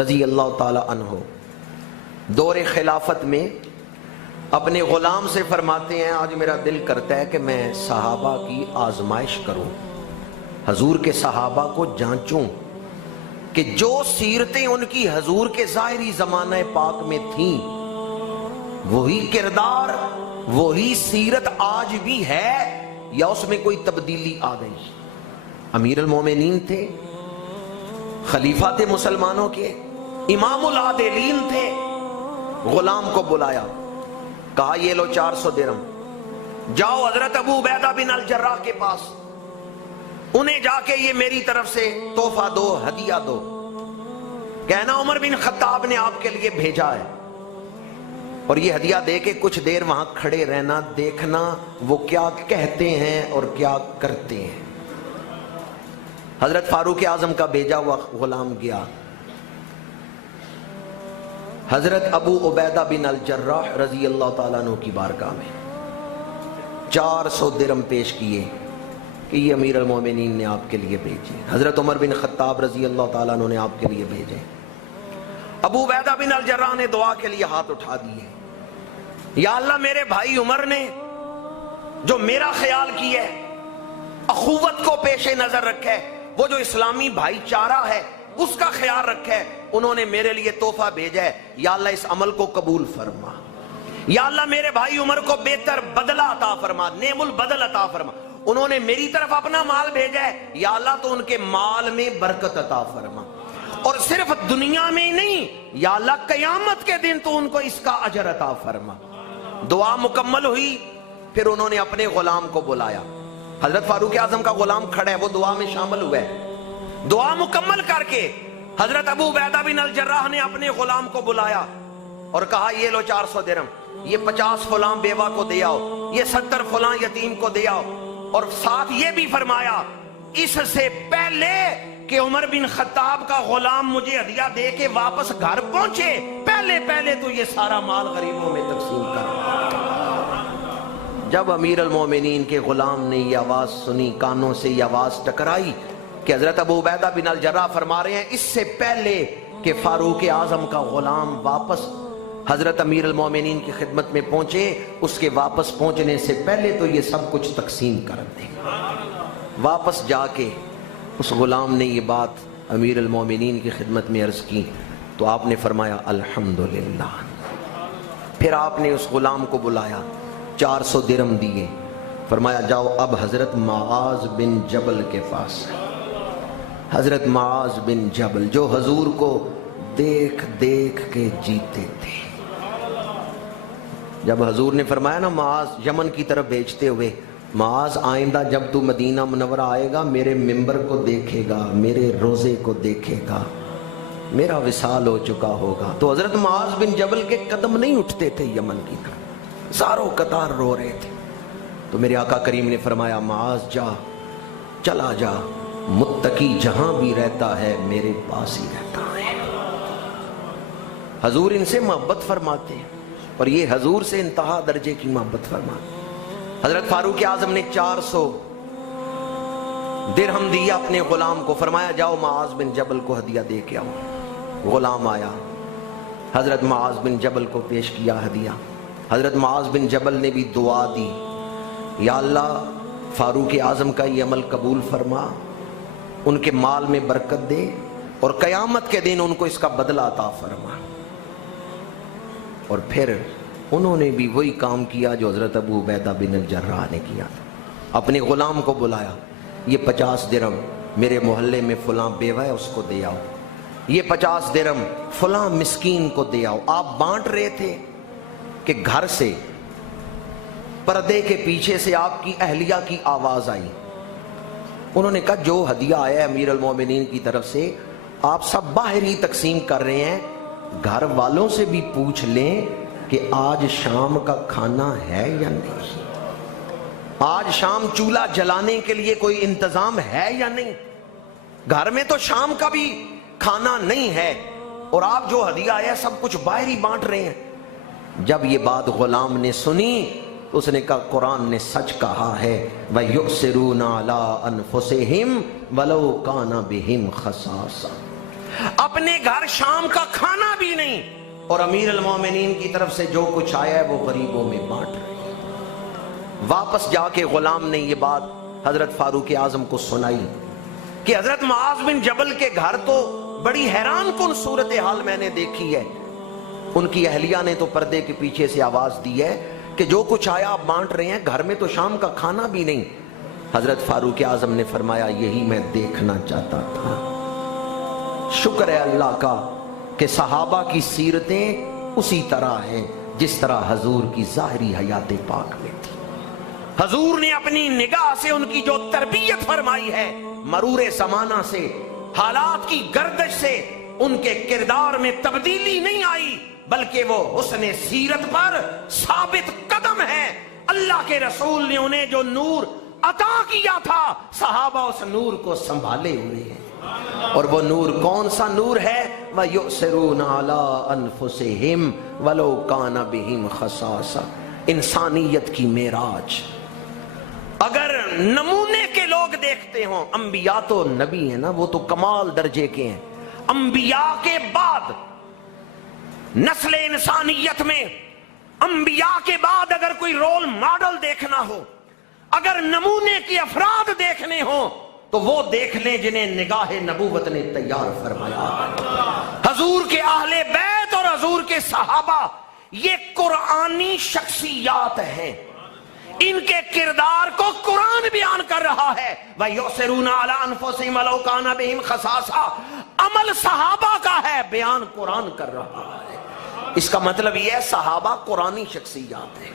رضی اللہ تعالی عنہ دور خلافت میں اپنے غلام سے فرماتے ہیں آج میرا دل کرتا ہے کہ میں صحابہ کی آزمائش کروں، حضور کے صحابہ کو جانچوں کہ جو سیرتیں ان کی حضور کے ظاہری زمانہ پاک میں تھیں وہی کردار وہی سیرت آج بھی ہے یا اس میں کوئی تبدیلی آ گئی۔ امیر المومنین تھے، خلیفہ تھے مسلمانوں کے، امام العادلین تھے۔ غلام کو بلایا، کہا یہ لو 400 درہم، جاؤ حضرت ابو عبیدہ بن الجراح کے پاس، انہیں جا کے یہ میری طرف سے تحفہ دو، ہدیہ دو، کہنا عمر بن خطاب نے آپ کے لیے بھیجا ہے، اور یہ ہدیہ دے کے کچھ دیر وہاں کھڑے رہنا، دیکھنا وہ کیا کہتے ہیں اور کیا کرتے ہیں۔ حضرت فاروق اعظم کا بھیجا ہوا غلام گیا، حضرت ابو عبیدہ بن الجراح رضی اللہ تعالیٰ عنہ کی بارگاہ میں 400 درہم پیش کیے کہ یہ امیر المومنین نے آپ کے لیے بھیجے، حضرت عمر بن خطاب رضی اللہ تعالیٰ عنہ نے آپ کے لیے بھیجے۔ ابو عبیدہ بن الجراح نے دعا کے لیے ہاتھ اٹھا دیے، یا اللہ میرے بھائی عمر نے جو میرا خیال کیا ہے، اخوت کو پیش نظر رکھا ہے، وہ جو اسلامی بھائی چارہ ہے اس کا خیال رکھا ہے، انہوں نے میرے لیے تحفہ بھیجا ہے، یا اللہ اس عمل کو قبول فرما، یا اللہ میرے بھائی عمر کو بہتر بدلہ عطا فرما، نعم البدل عطا فرما، انہوں نے میری طرف اپنا مال بھیجا ہے، یا اللہ تو ان کے مال میں برکت عطا فرما، اور صرف دنیا میں ہی نہیں، یا اللہ قیامت کے دن تو ان کو اس کا اجر عطا فرما۔ دعا مکمل ہوئی، پھر انہوں نے اپنے غلام کو بلایا، حضرت فاروق اعظم کا غلام کھڑا ہے، وہ دعا میں شامل ہوا ہے۔ دعا مکمل کر کے حضرت ابو عبیدہ بن الجراح نے اپنے غلام کو بلایا اور کہا یہ لو 400 درہم، یہ 50 فلاں بیوہ کو دے آؤ، یہ 70 فلاں یتیم کو دے آؤ، اور ساتھ یہ بھی فرمایا اس سے پہلے کہ عمر بن خطاب کا غلام مجھے ہدیہ دے کے واپس گھر پہنچے، پہلے تو یہ سارا مال غریبوں میں تقسیم کر۔ جب امیر المومنین کے غلام نے یہ آواز سنی، کانوں سے یہ آواز ٹکرائی کہ حضرت ابو عبیدہ بن الجراح فرما رہے ہیں اس سے پہلے کہ فاروق اعظم کا غلام واپس حضرت امیر المومنین کی خدمت میں پہنچے، اس کے واپس پہنچنے سے پہلے تو یہ سب کچھ تقسیم کر دیں۔ واپس جا کے اس غلام نے یہ بات امیر المومنین کی خدمت میں عرض کی تو آپ نے فرمایا الحمدللہ۔ پھر آپ نے اس غلام کو بلایا، 400 درہم دیے، فرمایا جاؤ اب حضرت معاذ بن جبل کے پاس۔ حضرت معاذ بن جبل جو حضور کو دیکھ دیکھ کے جیتے تھے، جب حضور نے فرمایا نا معاذ یمن کی طرف بھیجتے ہوئے، معاذ آئندہ جب تو مدینہ منورہ آئے گا میرے ممبر کو دیکھے گا، میرے روزے کو دیکھے گا، میرا وصال ہو چکا ہوگا، تو حضرت معاذ بن جبل کے قدم نہیں اٹھتے تھے یمن کی طرف، زاروں قطار رو رہے تھے۔ تو میرے آقا کریم نے فرمایا معاذ جا، چلا جا، متقی جہاں بھی رہتا ہے میرے پاس ہی رہتا ہے۔ حضور ان سے محبت فرماتے ہیں اور یہ حضور سے انتہا درجے کی محبت فرماتے ہیں۔ حضرت فاروق اعظم نے 400 درہم دیا اپنے غلام کو، فرمایا جاؤ معاذ بن جبل کو ہدیہ دے کے آؤ۔ غلام آیا، حضرت معاذ بن جبل کو پیش کیا ہدیہ، حضرت معاذ بن جبل نے بھی دعا دی، یا اللہ فاروق اعظم کا یہ عمل قبول فرما، ان کے مال میں برکت دے، اور قیامت کے دن ان کو اس کا بدلہ عطا فرما۔ اور پھر انہوں نے بھی وہی کام کیا جو حضرت ابو عبیدہ بن الجراح نے کیا تھا، اپنے غلام کو بلایا، یہ 50 درہم میرے محلے میں فلاں بیوہ ہے اس کو دے آؤ، یہ 50 درہم فلاں مسکین کو دے آؤ۔ آپ بانٹ رہے تھے کہ گھر سے پردے کے پیچھے سے آپ کی اہلیہ کی آواز آئی، انہوں نے کہا جو ہدیہ آیا ہے امیر المومنین کی طرف سے آپ سب باہر ہی تقسیم کر رہے ہیں، گھر والوں سے بھی پوچھ لیں کہ آج شام کا کھانا ہے یا نہیں، آج شام چولہا جلانے کے لیے کوئی انتظام ہے یا نہیں، گھر میں تو شام کا بھی کھانا نہیں ہے، اور آپ جو ہدیہ آیا سب کچھ باہر ہی بانٹ رہے ہیں۔ جب یہ بات غلام نے سنی تو اس نے کہا قرآن نے سچ کہا ہے، وَيُؤْثِرُونَ عَلَىٰ أَنفُسِهِمْ وَلَوْ كَانَ بِهِمْ خَصَاصَةٌ۔ اپنے گھر شام کا کھانا بھی نہیں، اور امیر المومنین کی طرف سے جو کچھ آیا ہے وہ غریبوں میں بانٹ رہے ہیں۔ واپس جا کے غلام نے یہ بات حضرت فاروق اعظم کو سنائی کہ حضرت معاذ بن جبل کے گھر تو بڑی حیران کن صورتحال میں نے دیکھی ہے۔ ان کی اہلیہ نے تو پردے کے پیچھے سے آواز دی ہے کہ جو کچھ آیا آپ بانٹ رہے ہیں، گھر میں تو شام کا کھانا بھی نہیں۔ حضرت فاروق اعظم نے فرمایا یہی میں دیکھنا چاہتا تھا۔ شکر ہے اللہ کا کہ صحابہ کی سیرتیں اسی طرح ہیں جس طرح حضور کی ظاہری حیات پاک میں تھی۔ حضور نے اپنی نگاہ سے ان کی جو تربیت فرمائی ہے، مرور زمانہ سے، حالات کی گردش سے ان کے کردار میں تبدیلی نہیں آئی، بلکہ وہ حسن سیرت پر ثابت قدم ہے۔ اللہ کے رسول نے انہیں جو نور عطا کیا تھا، صحابہ اس نور کو سنبھالے ہوئے ہیں۔ اور وہ نور کون سا نور ہے؟ وَيُؤْثِرُونَ عَلَىٰ أَنفُسِهِمْ وَلَوْ كَانَ بِهِمْ خَصَاصَةٌ۔ انسانیت کی معراج۔ اگر نمونے کے لوگ دیکھتے ہوں، انبیاء تو نبی ہیں نا، وہ تو کمال درجے کے ہیں۔ انبیاء کے بعد نسل انسانیت میں، انبیاء کے بعد اگر کوئی رول ماڈل دیکھنا ہو، اگر نمونے کے افراد دیکھنے ہوں، تو وہ دیکھ لیں جنہیں نگاہ نبوت نے تیار فرمایا۔ حضور کے اہل بیت اور حضور کے صحابہ یہ قرآنی شخصیات ہیں، ان کے کردار کو قرآن بیان کر رہا ہے۔ وَيُؤْثِرُونَ عَلَىٰ أَنفُسِهِمْ وَلَوْ كَانَ بِهِمْ خَصَاصَةٌ۔ عمل صحابہ کا ہے، بیان قرآن کر رہا ہے۔ اس کا مطلب یہ ہے صحابہ قرآنی شخصیات ہیں۔